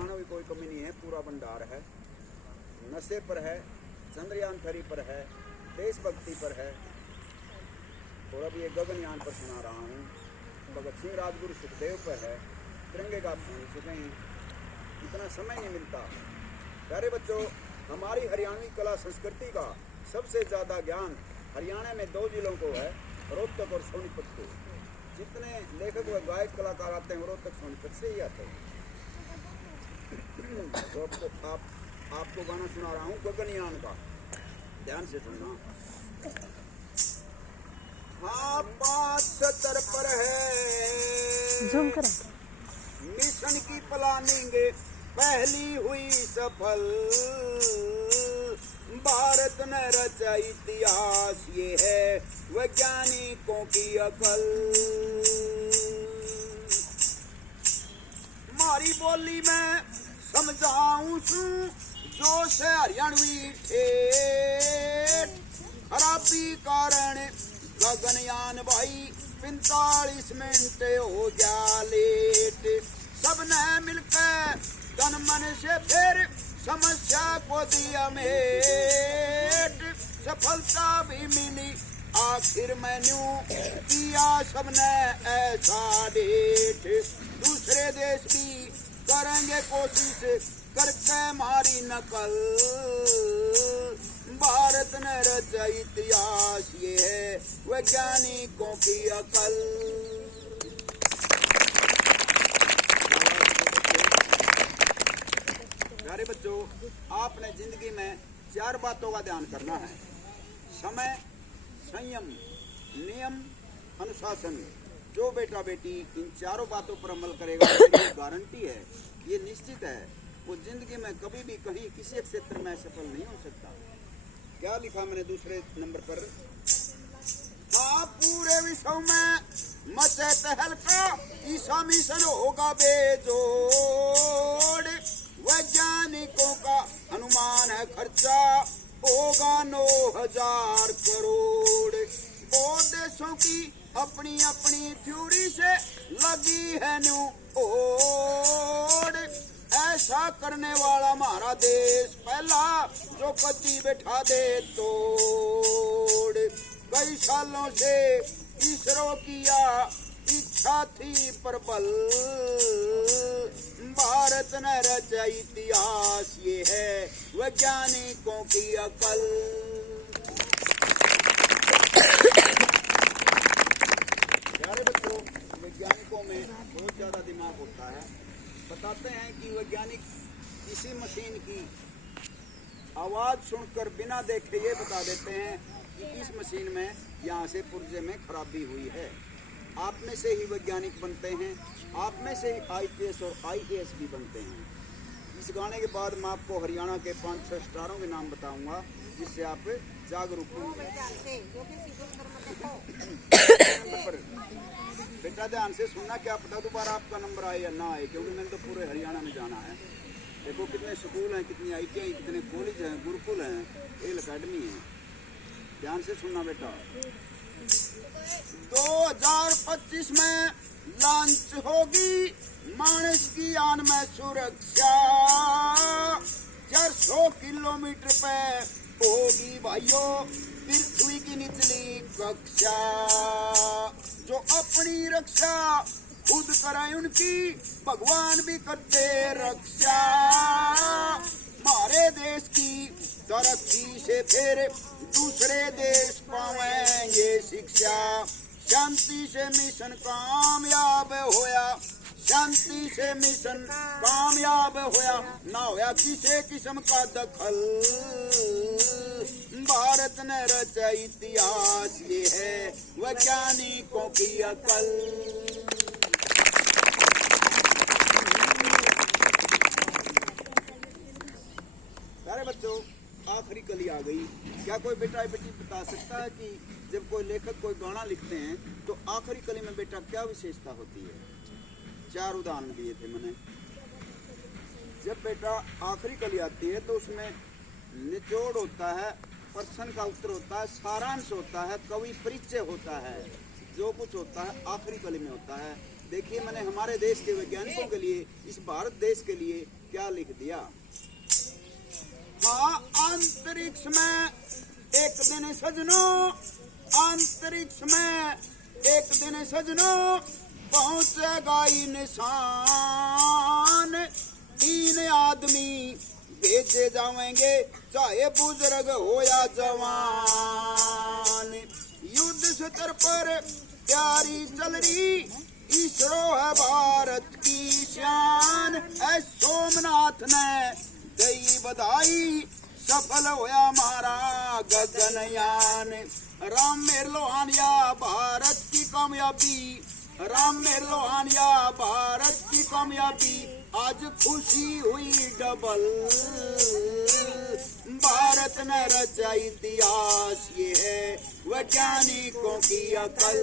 सुनाने की कोई कमी नहीं है, पूरा भंडार है। नशे पर है, चंद्रयान 3 पर है, देशभक्ति पर है, और अब ये गगनयान पर सुना रहा हूँ। भगत सिंह राजगुरु सुखदेव पर है, तिरंगे का सुन चुके हैं। इतना समय नहीं मिलता। प्यारे बच्चों, हमारी हरियाणवी कला संस्कृति का सबसे ज़्यादा ज्ञान हरियाणा में 2 जिलों को है, रोहतक और सोनीपत को। जितने लेखक व गायक कलाकार आते हैं रोहतक सोनीपत से ही आते हैं। तो आपको गाना सुना रहा हूँ गगनयान का, ध्यान से सुनना। हाँ, 75 पर है मिशन की प्लानिंग पहली हुई सफल। भारत ने रचा इतिहास, ये है वैज्ञानिकों की अकल। मारी बोली में समझाऊं जोश है हरियाणवी ठेठ। खराबी कारण गगनयान भाई 45 मिनट हो गया लेट। सबने मिलकर तन मन से फिर समस्या को दिया मेट। सफलता भी मिली आखिर मैन्यू किया सबने ऐसा डेट। दूसरे देश भी करेंगे कोशिश करके हमारी नकल। भारत ने रचा इतिहास, ये है वैज्ञानिकों की अकल। प्यारे बच्चों, आपने जिंदगी में 4 बातों का ध्यान करना है: समय, संयम, नियम, अनुशासन। जो बेटा बेटी इन 4 बातों पर अमल करेगा, ये गारंटी है, ये निश्चित है, वो जिंदगी में कभी भी कहीं किसी क्षेत्र में सफल नहीं हो सकता। क्या लिखा मैंने दूसरे नंबर पर? हाँ, पूरे विश्व में मचे तहलका, ईसा मिशन होगा बेजोड़। वैज्ञानिकों का अनुमान है खर्चा होगा 9000 करोड़। और देशों की अपनी अपनी थ्योरी से लगी है न्यू ओड। ऐसा करने वाला हमारा देश पहला, जो कच्ची बैठा दे तोड़। कई सालों से इसरो किया इच्छा थी प्रबल। भारत ने रचा इतिहास, ये है वैज्ञानिकों की अकल। प्यारे बच्चों, वैज्ञानिकों में बहुत ज्यादा दिमाग होता है। बताते हैं कि वैज्ञानिक किसी मशीन की आवाज सुनकर बिना देखे ये बता देते हैं कि इस मशीन में यहाँ से पुर्जे में खराबी हुई है। आप में से ही वैज्ञानिक बनते हैं, आप में से ही IPS और IAS भी बनते हैं। इस गाने के बाद मैं आपको हरियाणा के 5-6 स्टारों के नाम बताऊंगा, जिससे आप जागरूक होंगे। बेटा ध्यान से सुनना, क्या पता दोबारा आपका नंबर आए या ना आए, क्योंकि मैंने तो पूरे हरियाणा में जाना है। देखो कितने स्कूल हैं, कितनी ITI, कितने कॉलेज हैं, गुरुकुल हैं, खेल अकेडमी है। ध्यान से सुनना बेटा। 2025 में लॉन्च होगी मानस की यान में सुरक्षा। 400 किलोमीटर पे होगी भाइयों पृथ्वी की निचली कक्षा। जो अपनी रक्षा खुद कराए उनकी भगवान भी करते रक्षा। हमारे देश की तरक्की से फिर दूसरे देश पाएंगे शिक्षा। शांति से मिशन कामयाब होया, शांति से मिशन कामयाब होया, ना होया किसी किस्म का दखल। भारत ने रचा इतिहास, ये है वैज्ञानिकों की अकल। प्यारे बच्चों, आखिरी कली आ गई। क्या कोई बेटा बेटी बता सकता है कि जब कोई लेखक कोई गाना लिखते हैं तो आखिरी कली में बेटा क्या विशेषता होती है? 4 उदाहरण दिए थे मैंने। जब बेटा आखिरी कली आती है तो उसमें निचोड़ होता है, प्रश्न का उत्तर होता है, सारांश होता है, कवि परिचय होता है, जो कुछ होता है आखिरी कली में होता है। देखिए मैंने हमारे देश के वैज्ञानिकों के लिए, इस भारत देश के लिए क्या लिख दिया। हाँ, अंतरिक्ष में एक दिन सजनों, अंतरिक्ष में एक दिन सजनों पहुंचेगा इंसान। 3 आदमी भेजे जाएंगे, चाहे बुजुर्ग हो या जवान। युद्ध स्तर पर तैयारी चल रही, इसरो है भारत की शान। सोमनाथ ने दई बधाई, सफल होया हमारा गगनयान। राम मेर लोहानिया भारत की कामयाबी, राम मेर लोहानिया भारत की कामयाबी। आज खुशी हुई डबल, भारत ने रचा इतिहास, ये है वैज्ञानिकों की अकल।